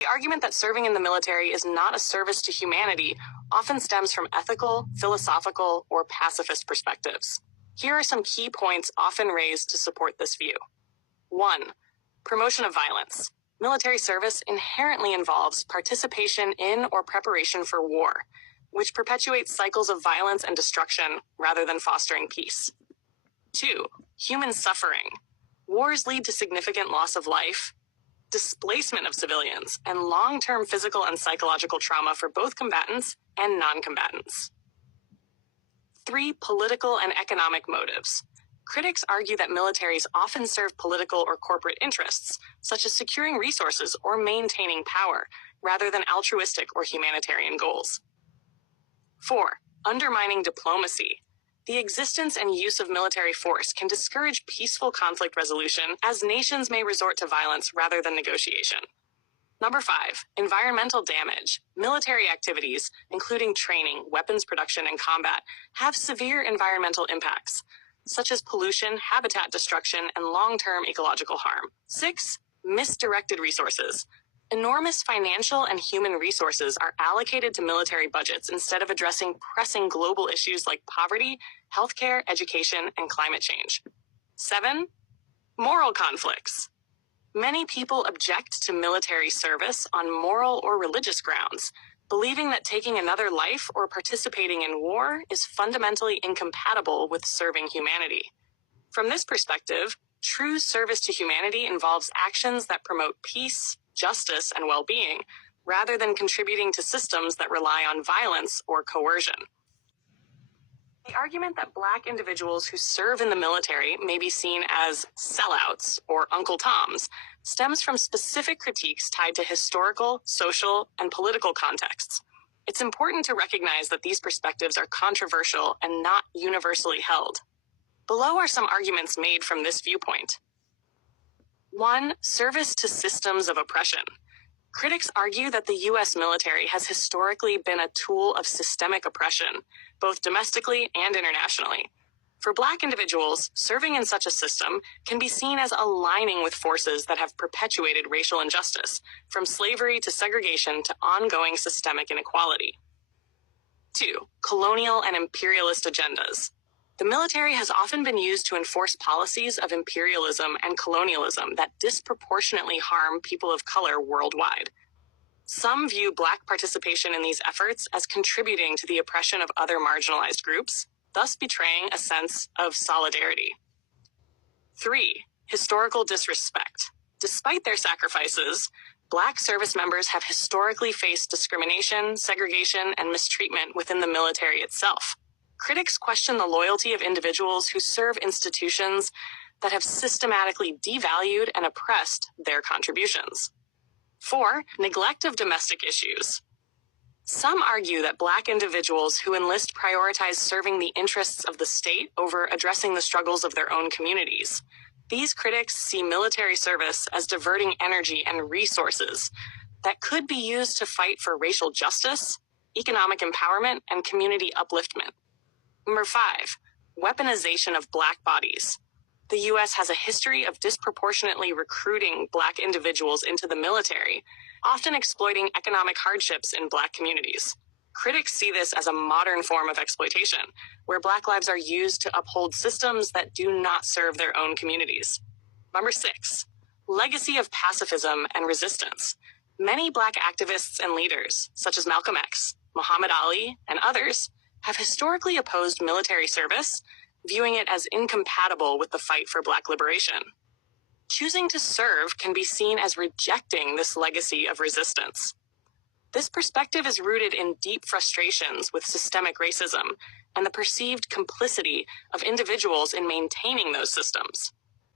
The argument that serving in the military is not a service to humanity often stems from ethical, philosophical, or pacifist perspectives. Here are some key points often raised to support this view. 1. Promotion of violence. Military service inherently involves participation in or preparation for war, which perpetuates cycles of violence and destruction rather than fostering peace. 2. Human suffering. Wars lead to significant loss of life, displacement of civilians, and long-term physical and psychological trauma for both combatants and non-combatants. 3. Political and economic motives. Critics argue that militaries often serve political or corporate interests, such as securing resources or maintaining power, rather than altruistic or humanitarian goals. 4. Undermining diplomacy. The existence and use of military force can discourage peaceful conflict resolution, as nations may resort to violence rather than negotiation. 5. Environmental damage. Military activities, including training, weapons production, and combat, have severe environmental impacts, such as pollution, habitat destruction, and long-term ecological harm. 6. Misdirected resources. Enormous financial and human resources are allocated to military budgets instead of addressing pressing global issues like poverty, healthcare, education, and climate change. 7. Moral conflicts. Many people object to military service on moral or religious grounds, believing that taking another life or participating in war is fundamentally incompatible with serving humanity. From this perspective, true service to humanity involves actions that promote peace, justice, and well-being, rather than contributing to systems that rely on violence or coercion. The argument that Black individuals who serve in the military may be seen as sellouts or Uncle Toms stems from specific critiques tied to historical, social, and political contexts. It's important to recognize that these perspectives are controversial and not universally held. Below are some arguments made from this viewpoint. 1. Service to systems of oppression. Critics argue that the U.S. military has historically been a tool of systemic oppression, both domestically and internationally. For Black individuals, serving in such a system can be seen as aligning with forces that have perpetuated racial injustice, from slavery to segregation to ongoing systemic inequality. 2. Colonial and imperialist agendas. The military has often been used to enforce policies of imperialism and colonialism that disproportionately harm people of color worldwide. Some view Black participation in these efforts as contributing to the oppression of other marginalized groups, thus betraying a sense of solidarity. 3. Historical disrespect. Despite their sacrifices, Black service members have historically faced discrimination, segregation, and mistreatment within the military itself. Critics question the loyalty of individuals who serve institutions that have systematically devalued and oppressed their contributions. 4. Neglect of domestic issues. Some argue that Black individuals who enlist prioritize serving the interests of the state over addressing the struggles of their own communities. These critics see military service as diverting energy and resources that could be used to fight for racial justice, economic empowerment, and community upliftment. 5. Weaponization of Black bodies. The U.S. has a history of disproportionately recruiting Black individuals into the military, often exploiting economic hardships in Black communities. Critics see this as a modern form of exploitation, where Black lives are used to uphold systems that do not serve their own communities. 6. Legacy of pacifism and resistance. Many Black activists and leaders, such as Malcolm X, Muhammad Ali, and others, have historically opposed military service, viewing it as incompatible with the fight for Black liberation. Choosing to serve can be seen as rejecting this legacy of resistance. This perspective is rooted in deep frustrations with systemic racism and the perceived complicity of individuals in maintaining those systems.